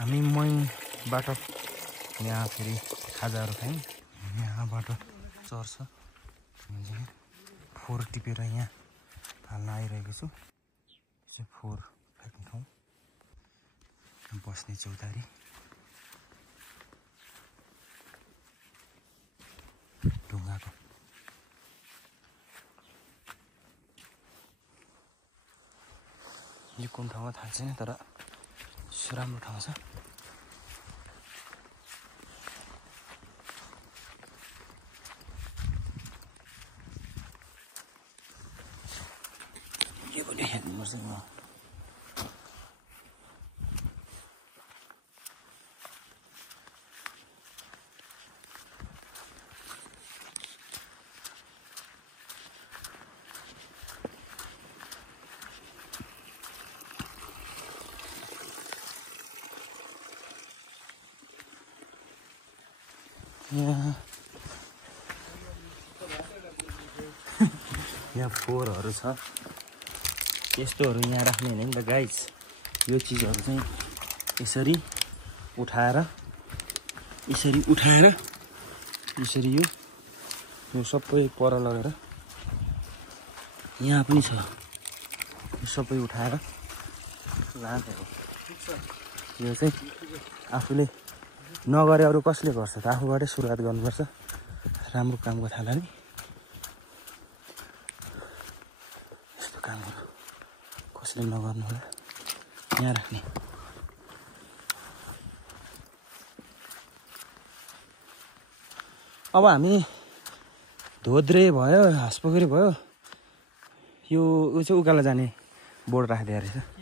हामी मैबाट यहाँ फेरि खाजाहरू खायौँ। यहाँबाट चर्छ फोहोर टिपेर यहाँ हाल्न आइरहेको छु। चाहिँ फोहोर फ्याँक्ने ठाउँ, बस्ने चौतारी। ढुङ्गाको यो कुन ठाउँमा थाहा छैन, तर राम्रो ठाउँ छ। यो पनि हेर्नुपर्छ म। यहाँ फोहोरहरू छ, यस्तोहरू यहाँ राख्ने होइन नि त गाइज। यो चिजहरू चाहिँ यसरी उठाएर यसरी यो सबै पर लगेर यहाँ पनि छ, यो सबै उठाएर लाने हो। यो चाहिँ आफूले नगरे अरू कसले गर्छ त, आफूबाटै सुरुवात गर्नुपर्छ राम्रो कामको थालनी। यस्तो कामहरू कसले नगर्नु होला, यहाँ राख्ने। अब हामी धोद्रे भयो, हाँसपोखरी भयो, यो चाहिँ उकालो जाने बोर्ड राखिदिएको रहेछ।